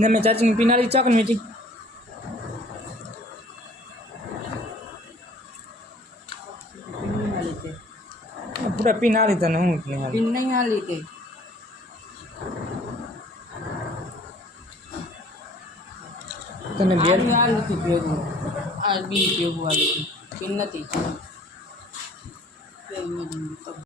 Nem mai tragi în final, îi ceacă în meeting. पूरा pin आ रही था ना पिन नहीं आ रही थी तो ना बियर आ रही थी बियर वो आज भी बियर वो आ रही थी पिन नहीं थी